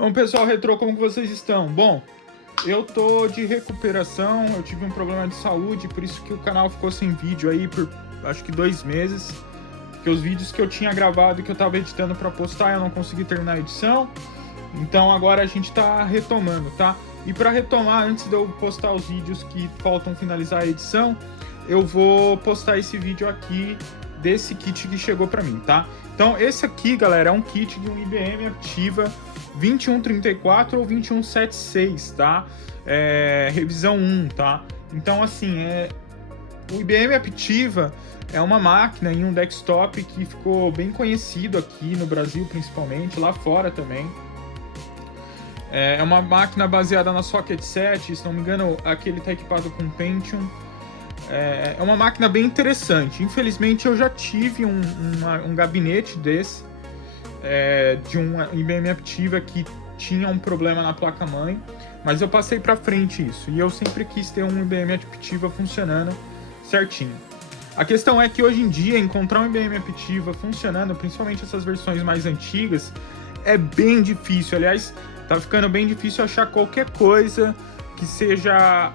Bom, pessoal retrô, como que vocês estão? Bom, eu tô de recuperação, eu tive um problema de saúde, por isso que o canal ficou sem vídeo aí por acho que 2 meses. Porque os vídeos que eu tinha gravado e que eu tava editando para postar, eu não consegui terminar a edição. Então agora a gente tá retomando, tá? E para retomar, antes de eu postar os vídeos que faltam finalizar a edição, eu vou postar esse vídeo aqui desse kit que chegou para mim, tá? Então esse aqui, galera, é um kit de um IBM Aptiva 2134 ou 2176, tá? Revisão 1, tá? Então assim, o IBM Aptiva é uma máquina e um desktop que ficou bem conhecido aqui no Brasil, principalmente, lá fora também. É uma máquina baseada na Socket 7, se não me engano, aquele está equipado com Pentium. É uma máquina bem interessante. Infelizmente, eu já tive um gabinete desse, de um IBM Aptiva que tinha um problema na placa-mãe, mas eu passei para frente isso. E eu sempre quis ter um IBM Aptiva funcionando certinho. A questão é que hoje em dia encontrar um IBM Aptiva funcionando, principalmente essas versões mais antigas, é bem difícil. Aliás, tá ficando bem difícil achar qualquer coisa que seja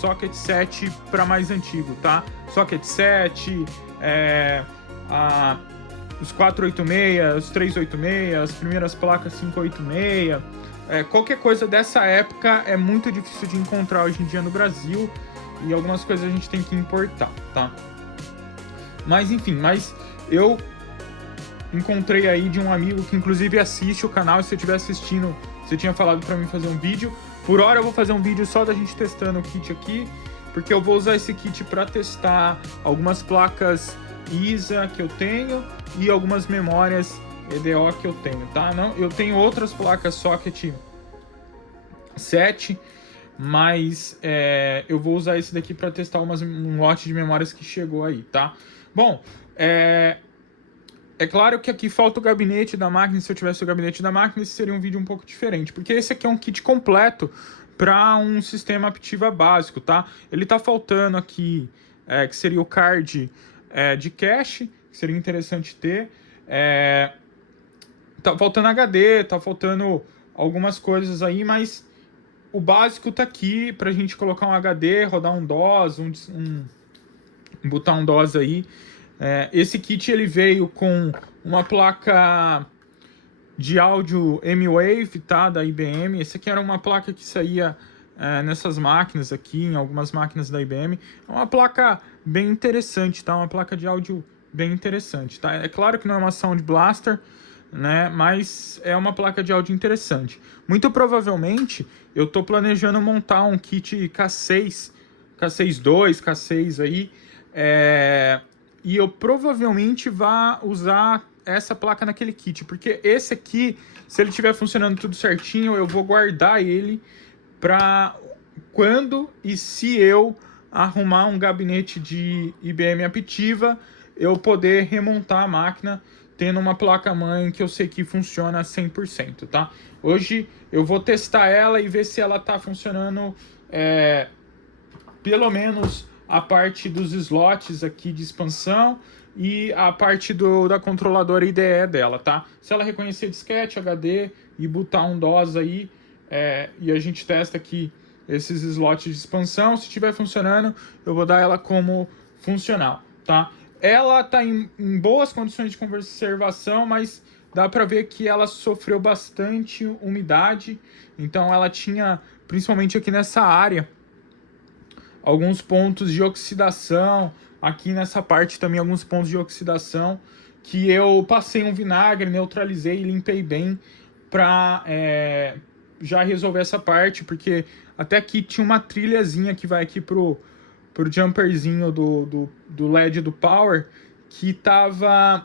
Socket 7 para mais antigo, tá? Socket 7, os 486, os 386, as primeiras placas 586, qualquer coisa dessa época é muito difícil de encontrar hoje em dia no Brasil. E algumas coisas a gente tem que importar, tá? Mas enfim, eu encontrei aí de um amigo que inclusive assiste o canal. Se eu estiver assistindo, você tinha falado para mim fazer um vídeo. Por hora eu vou fazer um vídeo só da gente testando o kit aqui, porque eu vou usar esse kit para testar algumas placas ISA que eu tenho e algumas memórias EDO que eu tenho, tá? Eu tenho outras placas Socket 7, mas eu vou usar esse daqui para testar um lote de memórias que chegou aí, tá? Bom, é claro que aqui falta o gabinete da máquina. Se eu tivesse o gabinete da máquina, esse seria um vídeo um pouco diferente, porque esse aqui é um kit completo para um sistema Aptiva básico, tá? Ele tá faltando aqui, que seria o card de cache, que seria interessante ter. Tá faltando HD, tá faltando algumas coisas aí, mas o básico tá aqui pra gente colocar um HD, rodar um DOS, botar um DOS aí. Esse kit ele veio com uma placa de áudio M-Wave, tá, da IBM. Esse aqui era uma placa que saía nessas máquinas aqui, em algumas máquinas da IBM. É uma placa bem interessante, tá? Uma placa de áudio bem interessante, tá? É claro que não é uma Sound Blaster, né? Mas é uma placa de áudio interessante. Muito provavelmente eu tô planejando montar um kit K6, K6-2, K6 aí, e eu provavelmente vá usar essa placa naquele kit, porque esse aqui, se ele estiver funcionando tudo certinho, eu vou guardar ele para quando e se eu arrumar um gabinete de IBM Aptiva, eu poder remontar a máquina tendo uma placa-mãe que eu sei que funciona 100%, tá? Hoje eu vou testar ela e ver se ela tá funcionando, pelo menos a parte dos slots aqui de expansão e a parte da controladora IDE dela, tá? Se ela reconhecer disquete, HD e botar um DOS aí, e a gente testa aqui esses slots de expansão, se estiver funcionando, eu vou dar ela como funcional, tá? Ela tá em boas condições de conservação, mas dá para ver que ela sofreu bastante umidade, então ela tinha, principalmente aqui nessa área, alguns pontos de oxidação, aqui nessa parte também alguns pontos de oxidação, que eu passei um vinagre, neutralizei e limpei bem para já resolver essa parte, porque até aqui tinha uma trilhazinha que vai aqui pro jumperzinho do LED do power, que tava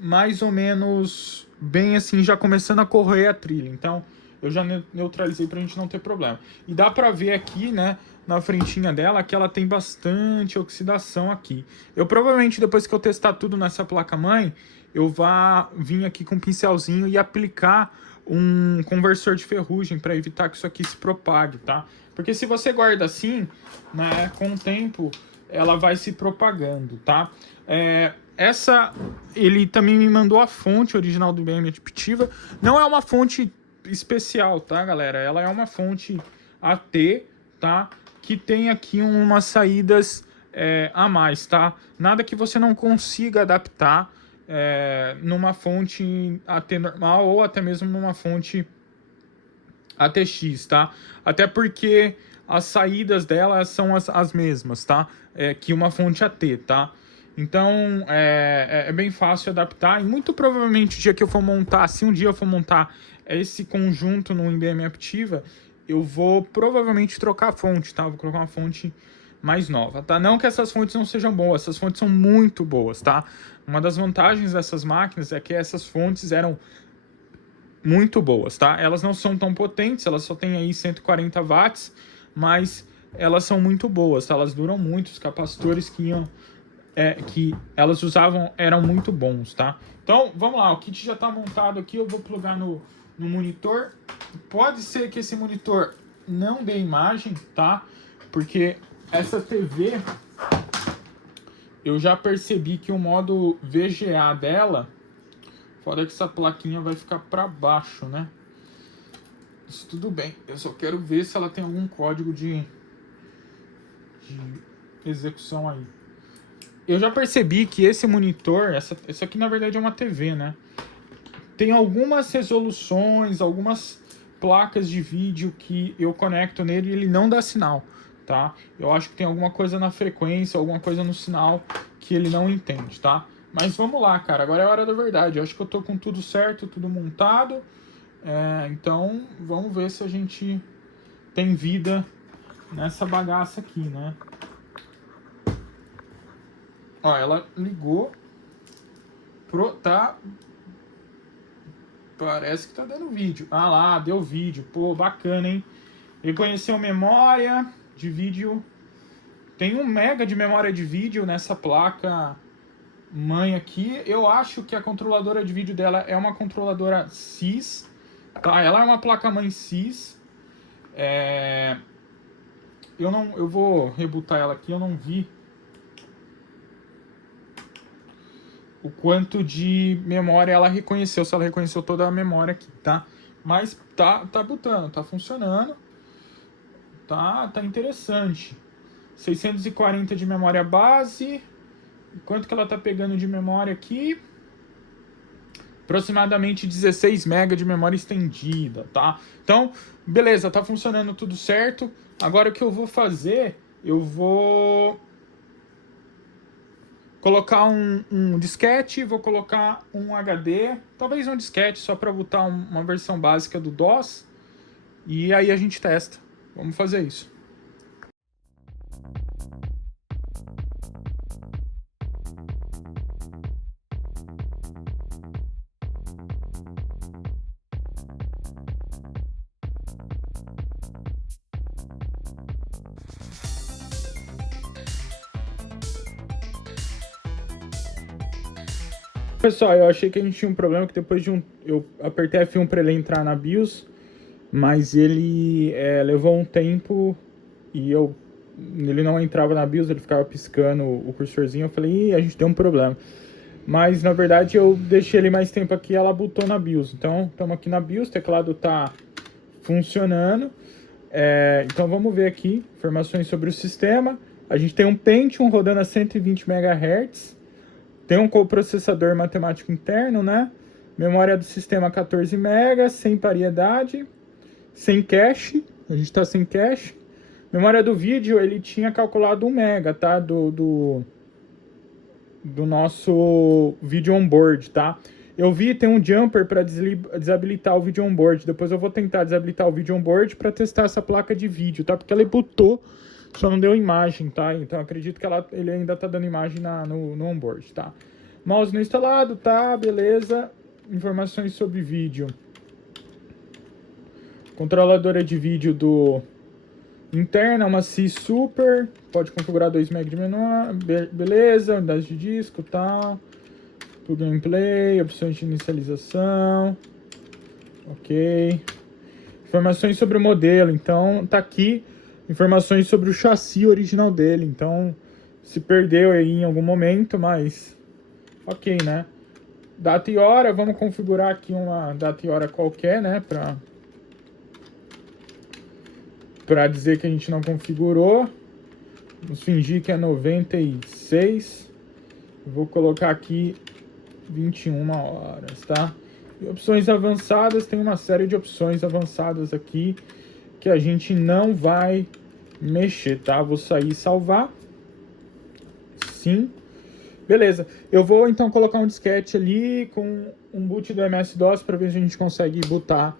mais ou menos bem assim, já começando a correr a trilha. Então eu já neutralizei pra gente não ter problema. E dá pra ver aqui, né, na frentinha dela, que ela tem bastante oxidação aqui. Eu provavelmente, depois que eu testar tudo nessa placa-mãe, eu vá vir aqui com um pincelzinho e aplicar um conversor de ferrugem para evitar que isso aqui se propague, tá? Porque se você guarda assim, né, com o tempo, ela vai se propagando, tá? Ele também me mandou a fonte original do IBM Aptiva. Não é uma fonte especial, tá, galera? Ela é uma fonte AT, tá? Que tem aqui umas saídas a mais, tá? Nada que você não consiga adaptar numa fonte AT normal ou até mesmo numa fonte ATX, tá? Até porque as saídas dela são as mesmas, tá? Que uma fonte AT, tá? Então é bem fácil adaptar e muito provavelmente o dia que eu for montar, se um dia eu for montar esse conjunto no MBM Aptiva, eu vou provavelmente trocar a fonte, tá? Vou colocar uma fonte mais nova, tá? Não que essas fontes não sejam boas, essas fontes são muito boas, tá? Uma das vantagens dessas máquinas é que essas fontes eram muito boas, tá? Elas não são tão potentes, elas só têm aí 140 watts, mas elas são muito boas, tá? Elas duram muito, os capacitores que elas usavam eram muito bons, tá? Então, vamos lá, o kit já tá montado aqui, eu vou plugar no monitor. Pode ser que esse monitor não dê imagem, tá? Porque essa TV, eu já percebi que o modo VGA dela, foda que essa plaquinha vai ficar para baixo, né? Isso tudo bem. Eu só quero ver se ela tem algum código de execução aí. Eu já percebi que esse monitor, essa aqui na verdade é uma TV, né? Tem algumas resoluções, algumas placas de vídeo que eu conecto nele e ele não dá sinal, tá? Eu acho que tem alguma coisa na frequência, alguma coisa no sinal que ele não entende, tá? Mas vamos lá, cara. Agora é a hora da verdade. Eu acho que eu tô com tudo certo, tudo montado. Então, vamos ver se a gente tem vida nessa bagaça aqui, né? Ó, ela ligou. Tá. Parece que tá dando vídeo. Ah lá, deu vídeo. Pô, bacana, hein? Reconheceu memória de vídeo. Tem 1 mega de memória de vídeo nessa placa mãe aqui. Eu acho que a controladora de vídeo dela é uma controladora CIS, tá? Ela é uma placa mãe CIS. Eu vou rebootar ela aqui, eu não vi o quanto de memória ela reconheceu, se ela reconheceu toda a memória aqui, tá? Mas tá bootando, tá funcionando. Tá interessante. 640 de memória base. Quanto que ela tá pegando de memória aqui? Aproximadamente 16 MB de memória estendida, tá? Então, beleza, tá funcionando tudo certo. Agora o que eu vou fazer, eu vou colocar um disquete, vou colocar um HD, talvez um disquete só para botar uma versão básica do DOS. E aí a gente testa. Vamos fazer isso. Pessoal, eu achei que a gente tinha um problema que depois de eu apertei F1 para ele entrar na BIOS, mas ele levou um tempo e ele não entrava na BIOS, ele ficava piscando o cursorzinho. Eu falei, a gente tem um problema. Mas na verdade eu deixei ele mais tempo aqui e ela bootou na BIOS. Então estamos aqui na BIOS, o teclado está funcionando. Então vamos ver aqui informações sobre o sistema. A gente tem um Pentium rodando a 120 MHz. Tem um coprocessador matemático interno, né? Memória do sistema 14 MB, sem paridade, sem cache. A gente está sem cache. Memória do vídeo, ele tinha calculado 1 MB, tá? Do nosso vídeo onboard, tá? Eu vi, tem um jumper para desabilitar o vídeo onboard. Depois eu vou tentar desabilitar o vídeo onboard para testar essa placa de vídeo, tá? Porque ela bootou, só não deu imagem, tá? Então acredito que ele ainda tá dando imagem no onboard, tá? Mouse não instalado, tá? Beleza. Informações sobre vídeo. Controladora de vídeo do interna, uma CIS Super. Pode configurar 2 MB de menor. Beleza. Unidade de disco, tá? Pro gameplay, opções de inicialização. Ok. Informações sobre o modelo. Então, tá aqui. Informações sobre o chassi original dele. Então, se perdeu aí em algum momento, mas ok, né? Data e hora, vamos configurar aqui uma data e hora qualquer, né? Para para dizer que a gente não configurou. Vamos fingir que é 96. Vou colocar aqui 21 horas, tá? E opções avançadas, tem uma série de opções avançadas aqui que a gente não vai mexer, tá? Vou sair e salvar. Sim. Beleza. Eu vou então colocar um disquete ali com um boot do MS-DOS para ver se a gente consegue bootar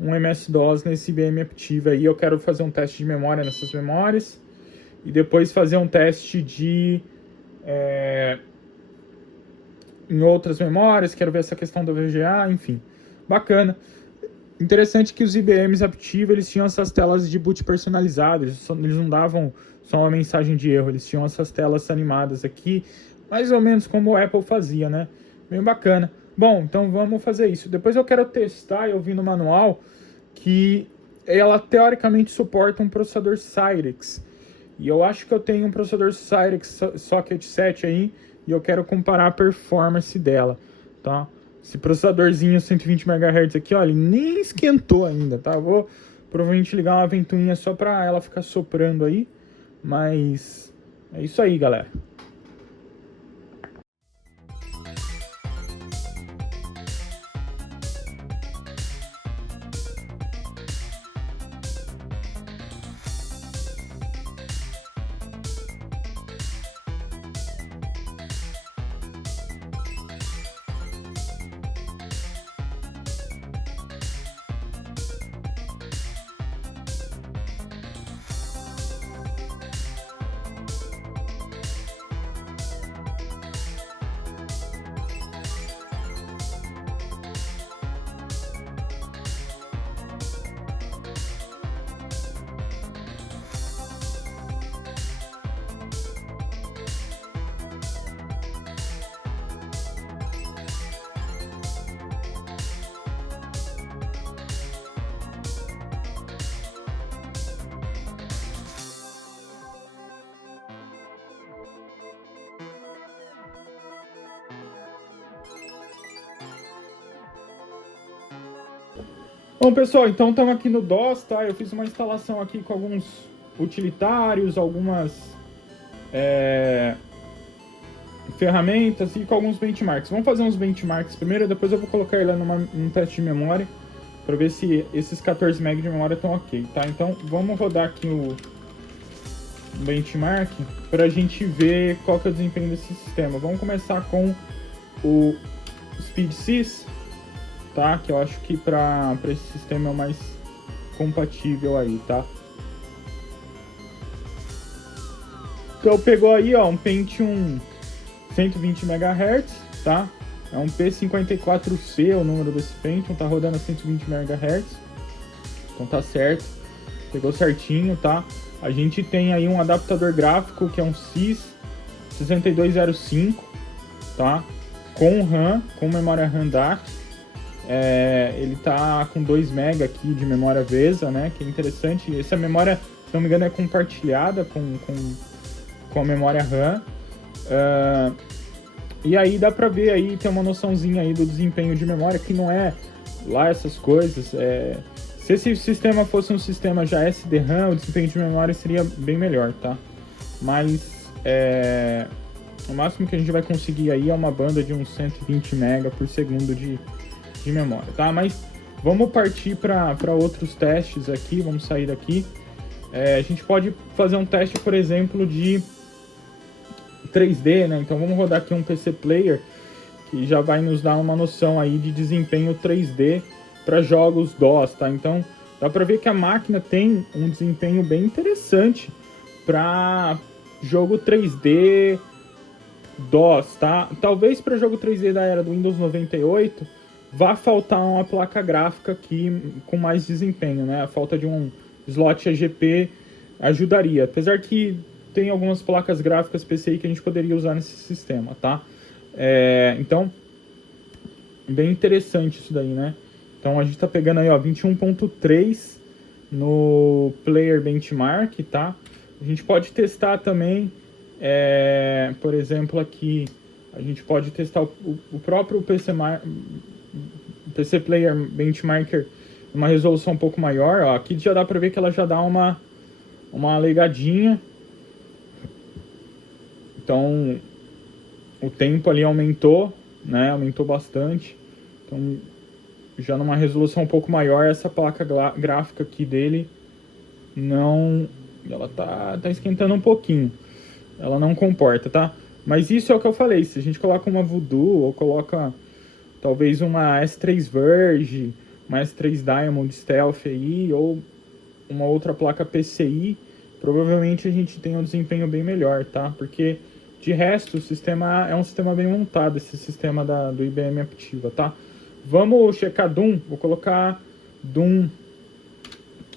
um MS-DOS nesse IBM Aptiva aí. Eu quero fazer um teste de memória nessas memórias e depois fazer um teste de em outras memórias. Quero ver essa questão do VGA, enfim. Bacana. Interessante que os IBMs Aptiva, eles tinham essas telas de boot personalizadas, eles não davam só uma mensagem de erro, eles tinham essas telas animadas aqui, mais ou menos como o Apple fazia, né? Bem bacana. Bom, então vamos fazer isso. Depois eu quero testar, eu vi no manual, que ela teoricamente suporta um processador Cyrix. E eu acho que eu tenho um processador Cyrix Socket 7 aí, e eu quero comparar a performance dela, tá? Esse processadorzinho 120 MHz aqui, ó, ele nem esquentou ainda, tá? Vou provavelmente ligar uma ventoinha só pra ela ficar soprando aí, mas é isso aí, galera. Bom, pessoal, então estamos aqui no DOS, tá? Eu fiz uma instalação aqui com alguns utilitários, algumas ferramentas e com alguns benchmarks. Vamos fazer uns benchmarks primeiro, depois eu vou colocar ele num teste de memória para ver se esses 14 MB de memória estão ok, tá? Então vamos rodar aqui o benchmark para a gente ver qual que é o desempenho desse sistema. Vamos começar com o SpeedSys, tá? Que eu acho que para esse sistema é o mais compatível aí, tá? Então pegou aí, ó, um Pentium 120 MHz, tá? É um P54C o número desse Pentium, tá rodando a 120 MHz. Então tá certo. Pegou certinho, tá? A gente tem aí um adaptador gráfico que é um SYS 6205, tá? Com RAM, com memória RAM DAC. Ele tá com 2 MB aqui de memória VESA, né? Que é interessante. Essa memória, se não me engano, é compartilhada com a memória RAM. E aí dá pra ver aí, tem uma noçãozinha aí do desempenho de memória, que não é lá essas coisas. Se esse sistema fosse um sistema já SDRAM, o desempenho de memória seria bem melhor, tá? Mas o máximo que a gente vai conseguir aí é uma banda de uns 120 MB por segundo de memória, tá? Mas vamos partir para outros testes aqui, vamos sair daqui. A gente pode fazer um teste, por exemplo, de 3D, né? Então vamos rodar aqui um PC Player, que já vai nos dar uma noção aí de desempenho 3D para jogos DOS, tá? Então dá para ver que a máquina tem um desempenho bem interessante para jogo 3D DOS, tá? Talvez para jogo 3D da era do Windows 98 vá faltar uma placa gráfica aqui com mais desempenho, né? A falta de um slot AGP ajudaria, apesar que tem algumas placas gráficas PCI que a gente poderia usar nesse sistema, tá? Então, bem interessante isso daí, né? Então a gente tá pegando aí, ó, 21.3 no Player Benchmark, tá? A gente pode testar também, por exemplo, aqui, a gente pode testar o próprio PC Player Benchmarker numa resolução um pouco maior, ó. Aqui já dá pra ver que ela já dá uma uma legadinha. Então o tempo ali aumentou, né? Aumentou bastante. Então já numa resolução um pouco maior, essa placa gráfica aqui dele não... ela tá esquentando um pouquinho. Ela não comporta, tá? Mas isso é o que eu falei. Se a gente coloca uma Voodoo ou coloca talvez uma S3 Verge, uma S3 Diamond Stealth aí, ou uma outra placa PCI, provavelmente a gente tem um desempenho bem melhor, tá? Porque de resto o sistema é um sistema bem montado, esse sistema do IBM Aptiva, tá? Vamos checar Doom. Vou colocar Doom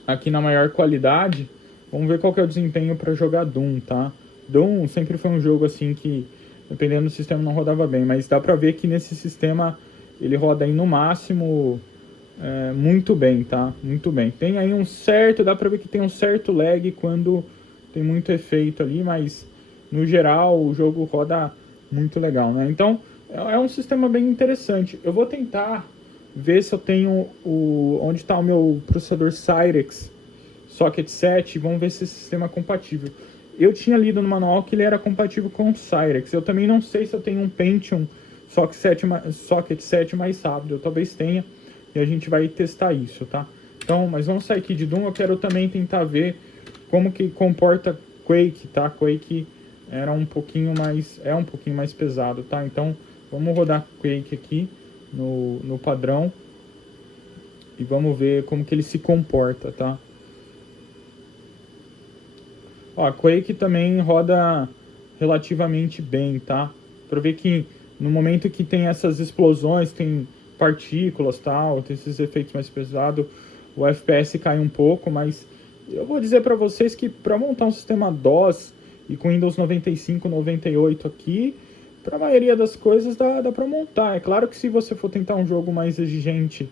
aqui na maior qualidade. Vamos ver qual que é o desempenho para jogar Doom, tá? Doom sempre foi um jogo assim que, dependendo do sistema, não rodava bem, mas dá pra ver que nesse sistema ele roda aí no máximo muito bem, tá? Muito bem. Tem aí um certo, dá pra ver que tem um certo lag quando tem muito efeito ali, mas no geral o jogo roda muito legal, né? Então é um sistema bem interessante. Eu vou tentar ver se eu tenho onde está o meu processador Cyrex Socket 7, vamos ver se esse sistema é compatível. Eu tinha lido no manual que ele era compatível com o Cyrex. Eu também não sei se eu tenho um Pentium Socket 7 mais rápido. Eu talvez tenha, e a gente vai testar isso, tá? Então, mas vamos sair aqui de Doom. Eu quero também tentar ver como que comporta Quake, tá? Quake era um pouquinho mais pesado, tá? Então, vamos rodar Quake aqui no padrão e vamos ver como que ele se comporta, tá? Ó, Quake também roda relativamente bem, tá? Pra ver que no momento que tem essas explosões, tem partículas, tal, tem esses efeitos mais pesados, o FPS cai um pouco, mas eu vou dizer para vocês que para montar um sistema DOS e com Windows 95, 98 aqui, para a maioria das coisas dá para montar. É claro que se você for tentar um jogo mais exigente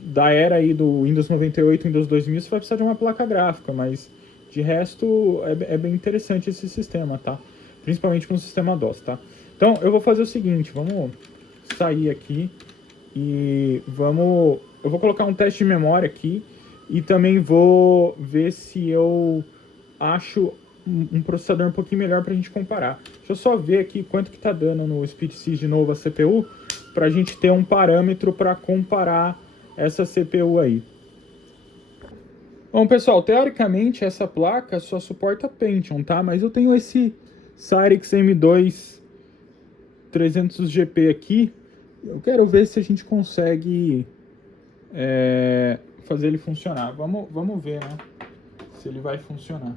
da era aí do Windows 98, Windows 2000, você vai precisar de uma placa gráfica, mas de resto é bem interessante esse sistema, tá? Principalmente com o sistema DOS, tá? Então eu vou fazer o seguinte, vamos sair aqui e eu vou colocar um teste de memória aqui e também vou ver se eu acho um processador um pouquinho melhor pra gente comparar. Deixa eu só ver aqui quanto que tá dando no SpeedSys de novo a CPU, pra gente ter um parâmetro para comparar essa CPU aí. Bom, pessoal, teoricamente essa placa só suporta Pentium, tá? Mas eu tenho esse Cyrix M2 300GP aqui. Eu quero ver se a gente consegue fazer ele funcionar. Vamos ver, né? Se ele vai funcionar.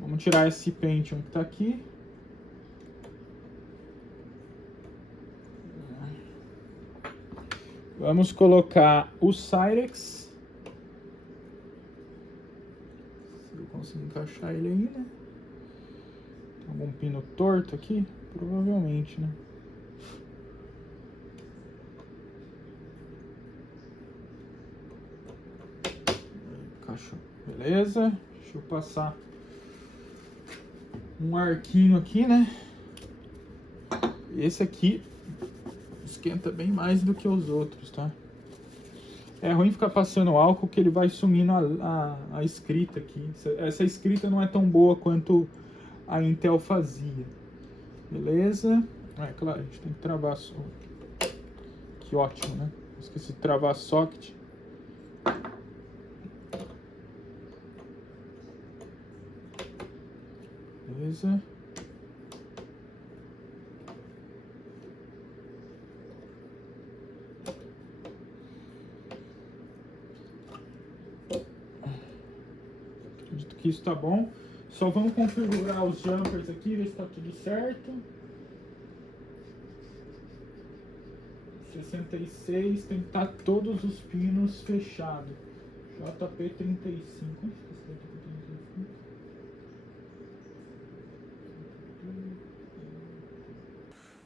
Vamos tirar esse Pentium que tá aqui. Vamos colocar o Cyrex. Se eu consigo encaixar ele aí, né? Tem algum pino torto aqui? Provavelmente, né? Encaixou. Beleza. Deixa eu passar um arquinho aqui, né? Esse aqui esquenta bem mais do que os outros, tá? É ruim ficar passando álcool que ele vai sumindo a escrita aqui. Essa escrita não é tão boa quanto a Intel fazia. Beleza? Claro, a gente tem que travar só. Que ótimo, né? Esqueci de travar socket. Beleza? Acredito que isso tá bom. Só vamos configurar os jumpers aqui, ver se tá tudo certo. 66, tem que estar todos os pinos fechados. JP35.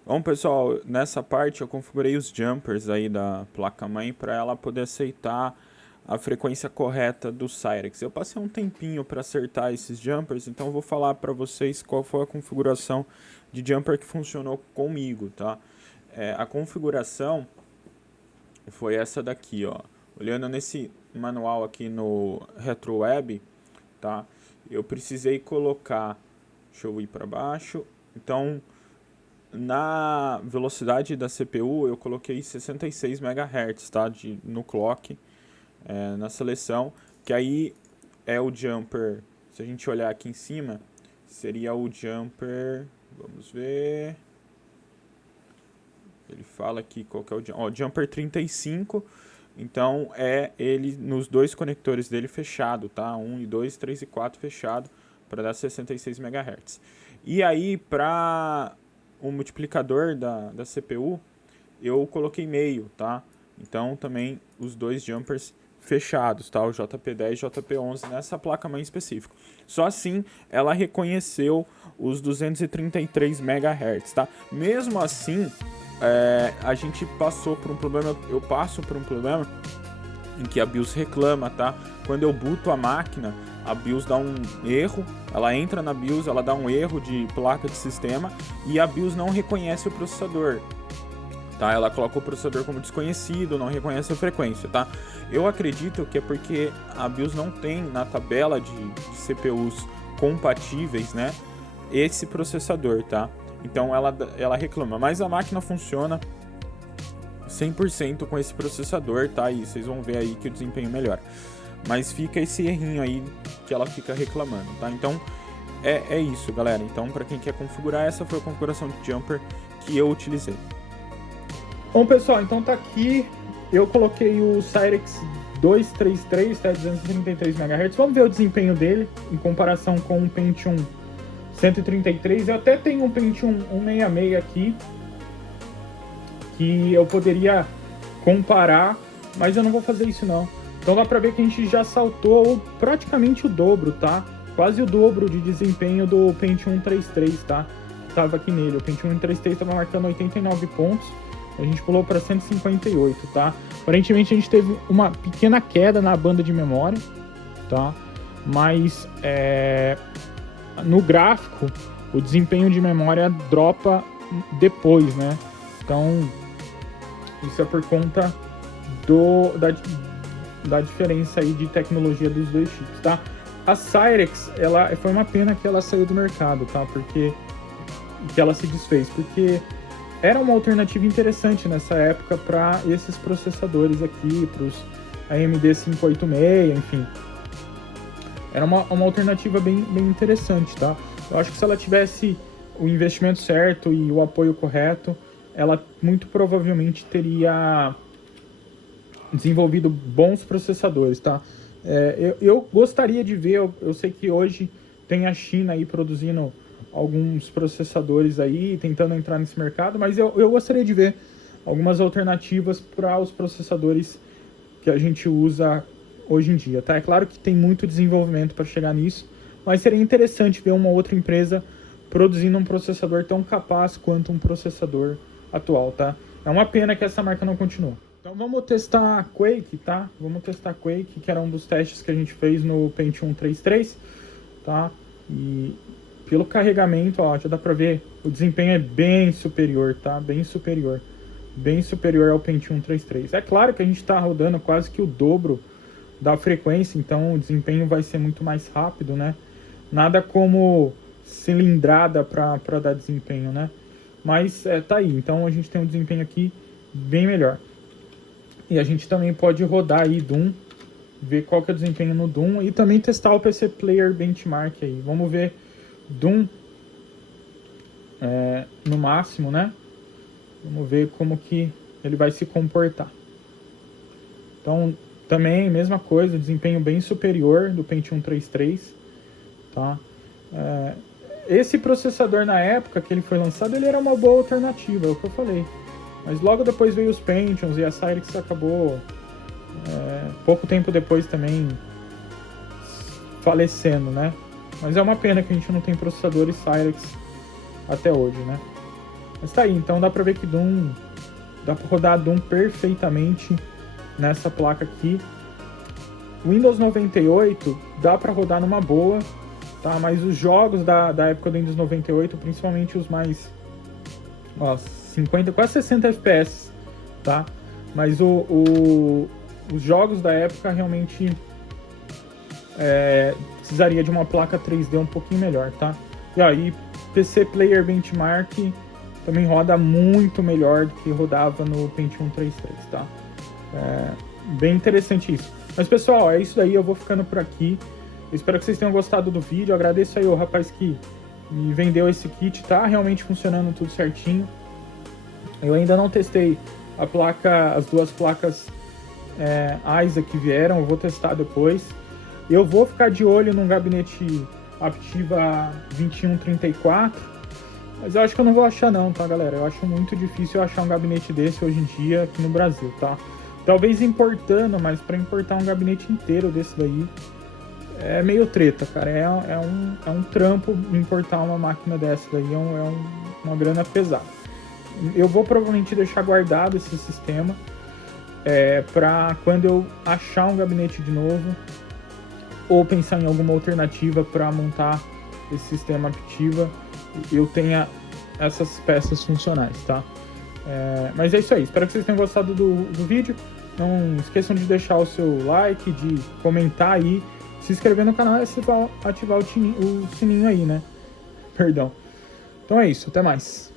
Bom, pessoal, nessa parte eu configurei os jumpers aí da placa-mãe para ela poder aceitar a frequência correta do Cyrex. Eu passei um tempinho para acertar esses jumpers, então eu vou falar para vocês qual foi a configuração de jumper que funcionou comigo, tá? A configuração foi essa daqui, ó. olhando nesse manual aqui no RetroWeb, tá? Eu precisei colocar, deixa eu ir para baixo, então na velocidade da CPU eu coloquei 66 MHz, tá? No clock, na seleção, que aí é o jumper, se a gente olhar aqui em cima, seria o jumper, vamos ver, ele fala aqui qual que é o jumper, ó, jumper 35, então é ele nos dois conectores dele fechado, tá? 1 e 2, 3 e 4 fechado, para dar 66 MHz. E aí, para o multiplicador da CPU, eu coloquei meio, tá? Então também os dois jumpers fechados, tá? O JP10 e JP11 nessa placa-mãe específica. Só assim ela reconheceu os 233 MHz, tá? Mesmo assim, a gente passou por um problema, eu passo por um problema em que a BIOS reclama, tá? Quando eu booto a máquina, a BIOS dá um erro, ela entra na BIOS, ela dá um erro de placa de sistema e a BIOS não reconhece o processador, tá? Ela coloca o processador como desconhecido, não reconhece a frequência, tá? Eu acredito que é porque a BIOS não tem na tabela de CPUs compatíveis, né, esse processador, tá? Então ela reclama, mas a máquina funciona 100% com esse processador, tá? E vocês vão ver aí que o desempenho melhora. Mas fica esse errinho aí que ela fica reclamando, tá? Então é isso, galera. Então, para quem quer configurar, essa foi a configuração de jumper que eu utilizei. Bom, pessoal, então tá aqui. Eu coloquei o Cyrix 233, tá? 233 MHz. Vamos ver o desempenho dele em comparação com o Pentium 133. Eu até tenho um Pentium 166 aqui que eu poderia comparar, mas eu não vou fazer isso não. Então dá pra ver que a gente já saltou praticamente o dobro, tá? Quase o dobro de desempenho do Pentium 133, tá? Que tava aqui nele. O Pentium 133 tava marcando 89 pontos, a gente pulou para 158, tá? Aparentemente a gente teve uma pequena queda na banda de memória, tá? Mas no gráfico o desempenho de memória dropa depois, né? Então isso é por conta da diferença aí de tecnologia dos dois chips, tá? A Cyrix, foi uma pena que ela saiu do mercado, tá? Porque que ela se desfez, porque era uma alternativa interessante nessa época para esses processadores aqui, para os AMD 586, enfim. Era uma alternativa bem interessante, tá? Eu acho que se ela tivesse o investimento certo e o apoio correto, ela muito provavelmente teria desenvolvido bons processadores, tá? Eu gostaria de ver, eu sei que hoje tem a China aí produzindo alguns processadores aí, tentando entrar nesse mercado, mas eu gostaria de ver algumas alternativas para os processadores que a gente usa hoje em dia, tá? É claro que tem muito desenvolvimento para chegar nisso, mas seria interessante ver uma outra empresa produzindo um processador tão capaz quanto um processador atual, tá? É uma pena que essa marca não continuou. Então vamos testar Quake, tá? Vamos testar Quake, que era um dos testes que a gente fez no Pentium 33, tá? E pelo carregamento, ó, já dá pra ver, o desempenho é bem superior, tá? Bem superior ao Pentium 33. É claro que a gente tá rodando quase que o dobro da frequência, então o desempenho vai ser muito mais rápido, né? Nada como cilindrada para dar desempenho, né? Mas tá aí, então a gente tem um desempenho aqui bem melhor. E a gente também pode rodar aí Doom, ver qual que é o desempenho no Doom e também testar o PC Player Benchmark aí. Vamos ver Doom no máximo, né? Vamos ver como que ele vai se comportar. Então, também, mesma coisa, desempenho bem superior do Pentium 33, tá? Esse processador, na época que ele foi lançado, ele era uma boa alternativa, é o que eu falei. Mas logo depois veio os Pentiums e a Cyrix acabou, pouco tempo depois também, falecendo, né? Mas é uma pena que a gente não tem processadores Cyrix até hoje, né? Mas tá aí, então dá pra ver que Doom, dá pra rodar Doom perfeitamente nessa placa aqui. Windows 98 dá pra rodar numa boa, tá? Mas os jogos da época do Windows 98, principalmente os mais 50, quase 60 FPS, tá? Mas os jogos da época realmente precisaria de uma placa 3D um pouquinho melhor, tá? E aí, PC Player Benchmark também roda muito melhor do que rodava no Pentium 33, tá? Bem interessante isso. Mas pessoal, é isso daí, eu vou ficando por aqui. Eu espero que vocês tenham gostado do vídeo. Eu agradeço aí o rapaz que me vendeu esse kit, tá realmente funcionando tudo certinho. Eu ainda não testei a placa, as duas placas AISA que vieram, eu vou testar depois. Eu vou ficar de olho num gabinete Aptiva 2134, mas eu acho que eu não vou achar não, tá, galera? Eu acho muito difícil achar um gabinete desse hoje em dia aqui no Brasil, tá? Talvez importando, mas para importar um gabinete inteiro desse daí é meio treta, cara. É um trampo importar uma máquina dessa daí, uma grana pesada. Eu vou provavelmente deixar guardado esse sistema para quando eu achar um gabinete de novo ou pensar em alguma alternativa para montar esse sistema Aptiva, eu tenha essas peças funcionais, tá? Mas é isso aí, espero que vocês tenham gostado do vídeo. Não esqueçam de deixar o seu like, de comentar aí, se inscrever no canal e ativar o sininho aí, né? Perdão. Então é isso, até mais.